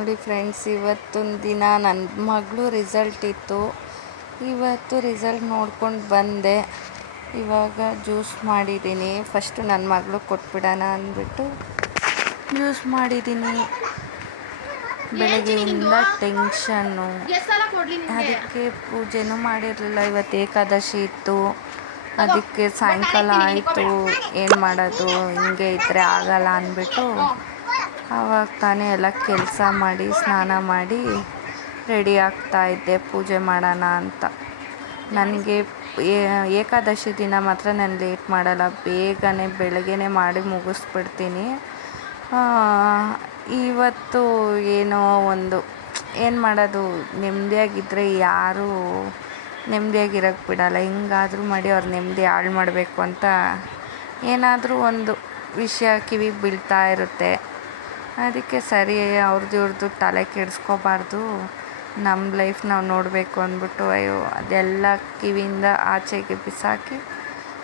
ನೋಡಿ ಫ್ರೆಂಡ್ಸ್, ಇವತ್ತೊಂದು ದಿನ ನನ್ನ ಮಗಳು ರಿಸಲ್ಟ್ ಇತ್ತು. ಇವತ್ತು ರಿಸಲ್ಟ್ ನೋಡ್ಕೊಂಡು ಬಂದೆ. ಇವಾಗ ಜ್ಯೂಸ್ ಮಾಡಿದ್ದೀನಿ. ಫಸ್ಟು ನನ್ನ ಮಗಳು ಕೊಟ್ಬಿಡೋಣ ಅಂದ್ಬಿಟ್ಟು ಜ್ಯೂಸ್ ಮಾಡಿದ್ದೀನಿ. ಬೆಳಗ್ಗೆಯಿಂದ ಟೆನ್ಷನ್ನು, ಅದಕ್ಕೆ ಪೂಜೆನೂ ಮಾಡಿರಲಿಲ್ಲ. ಇವತ್ತು ಏಕಾದಶಿ ಇತ್ತು, ಅದಕ್ಕೆ ಸಾಯಂಕಾಲ ಆಯಿತು. ಏನು ಮಾಡೋದು, ಹಿಂಗೆ ಇದ್ದರೆ ಆಗಲ್ಲ ಅಂದ್ಬಿಟ್ಟು ಆವಾಗ ತಾನೇ ಎಲ್ಲ ಕೆಲಸ ಮಾಡಿ ಸ್ನಾನ ಮಾಡಿ ರೆಡಿ ಆಗ್ತಾಯಿದ್ದೆ ಪೂಜೆ ಮಾಡೋಣ ಅಂತ. ನನಗೆ ಏಕಾದಶಿ ದಿನ ಮಾತ್ರ ನಾನು ಲೇಟ್ ಮಾಡಲ್ಲ, ಬೇಗನೆ ಬೆಳಗ್ಗೆನೇ ಮಾಡಿ ಮುಗಿಸ್ಬಿಡ್ತೀನಿ. ಇವತ್ತು ಏನೋ ಒಂದು ಏನು ಮಾಡೋದು, ನೆಮ್ಮದಿಯಾಗಿದ್ದರೆ ಯಾರೂ ನೆಮ್ಮದಿಯಾಗಿರೋಕ್ಕೆ ಬಿಡಲ್ಲ. ಹಿಂಗಾದರೂ ಮಾಡಿ ಅವ್ರ ನೆಮ್ಮದಿ ಹಾಳು ಮಾಡಬೇಕು ಅಂತ ಏನಾದರೂ ಒಂದು ವಿಷಯ ಕಿವಿಗೆ ಬೀಳ್ತಾ ಇರುತ್ತೆ. ಅದಕ್ಕೆ ಸರಿ, ಅವ್ರದ್ದು ಇವ್ರದ್ದು ತಲೆ ಕೆಡಿಸ್ಕೋಬಾರ್ದು, ನಮ್ಮ ಲೈಫ್ ನಾವು ನೋಡಬೇಕು ಅಂದ್ಬಿಟ್ಟು ಅದೆಲ್ಲ ಕಿವಿಯಿಂದ ಆಚೆಗೆ ಬಿಸಾಕಿ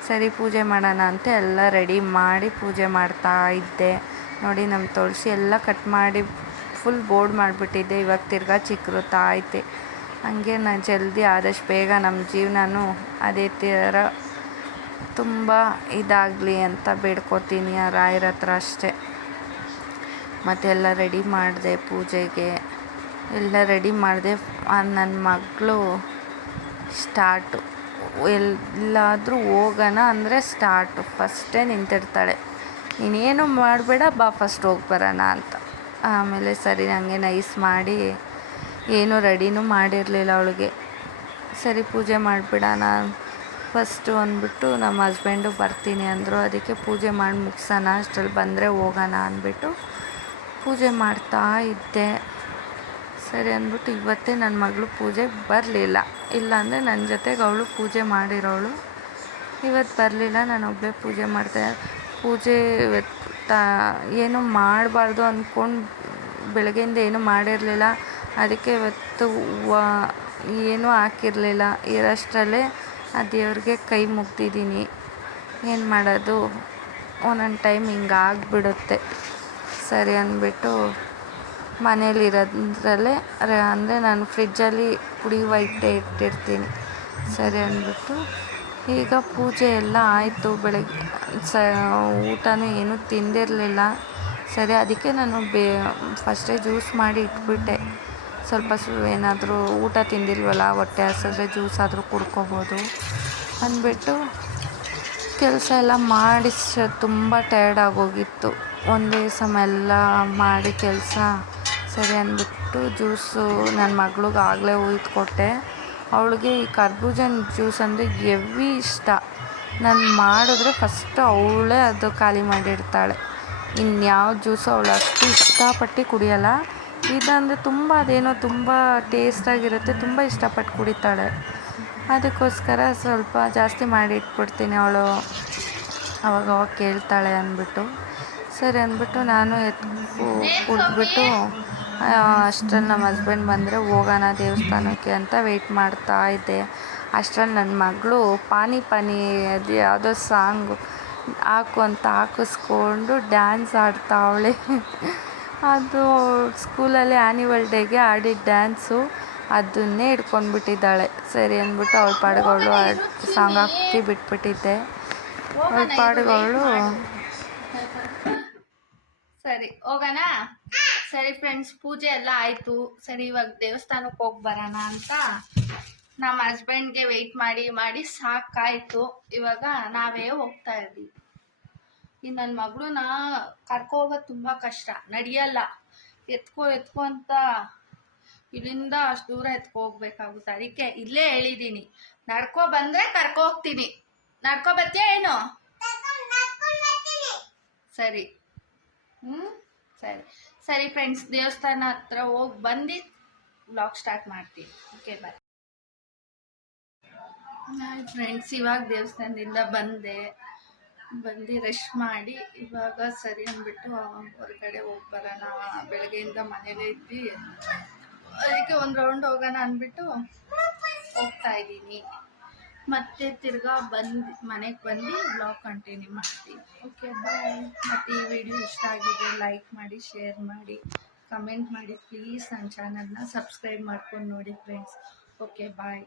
ಸರಿ ಪೂಜೆ ಮಾಡೋಣ ಅಂತ ಎಲ್ಲ ರೆಡಿ ಮಾಡಿ ಪೂಜೆ ಮಾಡ್ತಾ ಇದ್ದೆ. ನೋಡಿ, ನಮ್ಮ ತುಳಸಿ ಎಲ್ಲ ಕಟ್ ಮಾಡಿ ಫುಲ್ ಬೋರ್ಡ್ ಮಾಡಿಬಿಟ್ಟಿದ್ದೆ. ಇವಾಗ ತಿರ್ಗಾ ಚಿಕ್ಕರುತ್ತಾ ಐತೆ. ಹಂಗೆ ನಾನು ಜಲ್ದಿ ಆದಷ್ಟು ಬೇಗ ನಮ್ಮ ಜೀವನನೂ ಅದೇ ಥರ ತುಂಬ ಇದಾಗಲಿ ಅಂತ ಬೇಡ್ಕೋತೀನಿ ಆ ರಾಯರ ಹತ್ರ ಅಷ್ಟೇ. ಮತ್ತೆಲ್ಲ ರೆಡಿ ಮಾಡಿದೆ, ಪೂಜೆಗೆ ಎಲ್ಲ ರೆಡಿ ಮಾಡಿದೆ. ನನ್ನ ಮಗಳು ಸ್ಟಾರ್ಟು, ಎಲ್ಲಾದರೂ ಹೋಗೋಣ ಅಂದರೆ ಸ್ಟಾರ್ಟು, ಫಸ್ಟೇ ನಿಂತಿರ್ತಾಳೆ. ನೀನೇನು ಮಾಡಬೇಡ, ಬಾ ಫಸ್ಟ್ ಹೋಗಿ ಬರೋಣ ಅಂತ. ಆಮೇಲೆ ಸರಿ ನನಗೆ ನೈಸ್ ಮಾಡಿ, ಏನೂ ರೆಡಿನೂ ಮಾಡಿರಲಿಲ್ಲ ಅವಳಿಗೆ. ಸರಿ ಪೂಜೆ ಮಾಡಿಬಿಡೋಣ ಫಸ್ಟು ಅಂದ್ಬಿಟ್ಟು ನಮ್ಮ ಹಸ್ಬೆಂಡು ಬರ್ತೀನಿ ಅಂದರು. ಅದಕ್ಕೆ ಪೂಜೆ ಮಾಡಿ ಮುಗಿಸೋಣ, ಅಷ್ಟರಲ್ಲಿ ಬಂದರೆ ಹೋಗೋಣ ಅಂದ್ಬಿಟ್ಟು ಪೂಜೆ ಮಾಡ್ತಾ ಇದ್ದೆ. ಸರಿ ಅಂದ್ಬಿಟ್ಟು ಇವತ್ತೇ ನನ್ನ ಮಗಳು ಪೂಜೆಗೆ ಬರಲಿಲ್ಲ. ಇಲ್ಲಾಂದರೆ ನನ್ನ ಜೊತೆಗೆ ಅವಳು ಪೂಜೆ ಮಾಡಿರೋಳು. ಇವತ್ತು ಬರಲಿಲ್ಲ, ನಾನು ಒಬ್ಬಳೇ ಪೂಜೆ ಮಾಡಿದೆ. ಪೂಜೆ ಏನೂ ಮಾಡಬಾರ್ದು ಅಂದ್ಕೊಂಡು ಬೆಳಗ್ಗೆಯಿಂದ ಏನೂ ಮಾಡಿರಲಿಲ್ಲ. ಅದಕ್ಕೆ ಇವತ್ತು ಏನೂ ಹಾಕಿರಲಿಲ್ಲ. ಇರೋಷ್ಟರಲ್ಲೇ ಆ ದೇವ್ರಿಗೆ ಕೈ ಮುಗ್ದಿದ್ದೀನಿ. ಏನು ಮಾಡೋದು, ಒಂದೊಂದು ಟೈಮ್ ಹಿಂಗಾಗ್ಬಿಡುತ್ತೆ. ಸರಿ ಅಂದ್ಬಿಟ್ಟು ಮನೇಲಿರೋದ್ರಲ್ಲೇ ಅಂದರೆ ನಾನು ಫ್ರಿಜ್ಜಲ್ಲಿ ಕುಡಿಯುವ ಇಟ್ಟೆ ಇಟ್ಟಿರ್ತೀನಿ. ಸರಿ ಅಂದ್ಬಿಟ್ಟು ಈಗ ಪೂಜೆ ಎಲ್ಲ ಆಯಿತು. ಬೆಳಗ್ಗೆ ಊಟನೂ ಏನೂ ತಿಂದಿರಲಿಲ್ಲ. ಸರಿ, ಅದಕ್ಕೆ ನಾನು ಫಸ್ಟೇ ಜ್ಯೂಸ್ ಮಾಡಿ ಇಟ್ಬಿಟ್ಟೆ. ಸ್ವಲ್ಪ ಏನಾದರೂ ಊಟ ತಿಂದಿಲ್ವಲ್ಲ, ಹೊಟ್ಟೆ ಹಸಿದ್ರೆ ಜ್ಯೂಸ್ ಆದರೂ ಕುಡ್ಕೋಬೋದು ಅಂದ್ಬಿಟ್ಟು ಕೆಲಸ ಎಲ್ಲ ಮಾಡಿ ತುಂಬ ಟಯರ್ಡ್ ಆಗೋಗಿತ್ತು. ಒಂದೇ ಸಮ ಎಲ್ಲ ಮಾಡಿ ಕೆಲಸ. ಸರಿ ಅಂದ್ಬಿಟ್ಟು ಜ್ಯೂಸು ನನ್ನ ಮಗಳಿಗೆ ಆಗಲೇ ಒಯ್ದು ಕೊಟ್ಟೆ. ಅವಳಿಗೆ ಈ ಕರ್ಬೂಜನ ಜ್ಯೂಸ್ ಅಂದರೆ ಹೆವಿ ಇಷ್ಟ. ನಾನು ಮಾಡಿದ್ರೆ ಫಸ್ಟು ಅವಳೇ ಅದು ಖಾಲಿ ಮಾಡಿರ್ತಾಳೆ. ಇನ್ಯಾವ ಜ್ಯೂಸು ಅವಳು ಅಷ್ಟು ಇಷ್ಟಪಟ್ಟು ಕುಡಿಯೋಲ್ಲ. ಇದಂದರೆ ತುಂಬ ಅದೇನೋ ತುಂಬ ಟೇಸ್ಟಾಗಿರುತ್ತೆ, ತುಂಬ ಇಷ್ಟಪಟ್ಟು ಕುಡಿತಾಳೆ. ಅದಕ್ಕೋಸ್ಕರ ಸ್ವಲ್ಪ ಜಾಸ್ತಿ ಮಾಡಿ ಇಟ್ಬಿಡ್ತೀನಿ, ಅವಳು ಅವಾಗವಾಗ ಕೇಳ್ತಾಳೆ ಅಂದ್ಬಿಟ್ಟು. ಸರಿ ಅಂದ್ಬಿಟ್ಟು ನಾನು ಕುಡಿದ್ಬಿಟ್ಟು ಅಷ್ಟರಲ್ಲಿ ನಮ್ಮ ಹಸ್ಬೆಂಡ್ ಬಂದರೆ ಹೋಗೋಣ ದೇವಸ್ಥಾನಕ್ಕೆ ಅಂತ ವೆಯ್ಟ್ ಮಾಡ್ತಾ ಇದ್ದೆ. ಅಷ್ಟರಲ್ಲಿ ನನ್ನ ಮಗಳು ಪಾನಿ ಪಾನಿ ಅದು ಯಾವುದೋ ಸಾಂಗು ಹಾಕು ಅಂತ ಹಾಕಿಸ್ಕೊಂಡು ಡ್ಯಾನ್ಸ್ ಆಡ್ತಾವಳೆ. ಅದು ಸ್ಕೂಲಲ್ಲಿ ಆ್ಯನಿವಲ್ ಡೇಗೆ ಆಡಿದ ಡ್ಯಾನ್ಸು, ಅದನ್ನೇ ಹಿಡ್ಕೊಂಡ್ಬಿಟ್ಟಿದ್ದಾಳೆ. ಸರಿ ಅಂದ್ಬಿಟ್ಟು ಅವಳ ಪಾಡುಗಳು ಸಾಂಗ್ ಹಾಕಿ ಬಿಟ್ಬಿಟ್ಟಿದ್ದೆ. ಅವಳ ಪಾಡುಗಳು ಸರಿ ಹೋಗೋಣ. ಸರಿ ಫ್ರೆಂಡ್ಸ್, ಪೂಜೆ ಎಲ್ಲ ಆಯಿತು. ಸರಿ ಇವಾಗ ದೇವಸ್ಥಾನಕ್ಕೆ ಹೋಗಿ ಬರೋಣ ಅಂತ ನಮ್ಮ ಹಸ್ಬೆಂಡ್ಗೆ ವೆಯ್ಟ್ ಮಾಡಿ ಮಾಡಿ ಸಾಕಾಯಿತು. ಇವಾಗ ನಾವೇ ಹೋಗ್ತಾ ಇದ್ದೀವಿ. ಈ ನನ್ನ ಮಗಳನ್ನ ಕರ್ಕೊ ಹೋಗೋದು ತುಂಬ ಕಷ್ಟ, ನಡೆಯಲ್ಲ. ಎತ್ಕೊ ಅಂತ ಇಲ್ಲಿಂದ ಅಷ್ಟು ದೂರ ಎತ್ಕೊ ಹೋಗ್ಬೇಕಾಗುತ್ತೆ. ಅದಕ್ಕೆ ಇಲ್ಲೇ ಹೇಳಿದ್ದೀನಿ, ನಡ್ಕೊ ಬಂದರೆ ಕರ್ಕೊ ಹೋಗ್ತೀನಿ. ನಡ್ಕೊ ಬತ್ತೀಯ ಏನು? ಸರಿ, ಸರಿ ಸರಿ ಫ್ರೆಂಡ್ಸ್, ದೇವಸ್ಥಾನ ಹತ್ರ ಹೋಗಿ ಬಂದು ವ್ಲಾಗ್ ಸ್ಟಾರ್ಟ್ ಮಾಡ್ತೀನಿ. ಓಕೆ, ಬಾಯ್. ಫ್ರೆಂಡ್ಸ್, ಇವಾಗ ದೇವಸ್ಥಾನದಿಂದ ಬಂದು ರೆಸ್ಟ್ ಮಾಡಿ ಇವಾಗ ಸರಿ ಅಂದ್ಬಿಟ್ಟು ಹೊರಗಡೆ ಹೋಗಿ ಬರೋಣ. ಬೆಳಗ್ಗೆಯಿಂದ ಮನೇಲೇ ಇದ್ವಿ, ಅದಕ್ಕೆ ಒಂದು ರೌಂಡ್ ಹೋಗೋಣ ಅಂದ್ಬಿಟ್ಟು ಹೋಗ್ತಾ ಇದ್ದೀನಿ. ಮತ್ತೆ ತಿರ್ಗಾ ಮನೆಗೆ ಬಂದು ಬ್ಲಾಗ್ ಕಂಟಿನ್ಯೂ ಮಾಡ್ತೀನಿ. ಓಕೆ, ಬಾಯ್. ಮತ್ತು ಈ ವಿಡಿಯೋ ಇಷ್ಟ ಆಗಿದೆ ಲೈಕ್ ಮಾಡಿ, ಶೇರ್ ಮಾಡಿ, ಕಮೆಂಟ್ ಮಾಡಿ ಪ್ಲೀಸ್. ನನ್ನ ಚಾನಲ್ನ ಸಬ್ಸ್ಕ್ರೈಬ್ ಮಾಡ್ಕೊಂಡು ನೋಡಿ ಫ್ರೆಂಡ್ಸ್. Okay bye.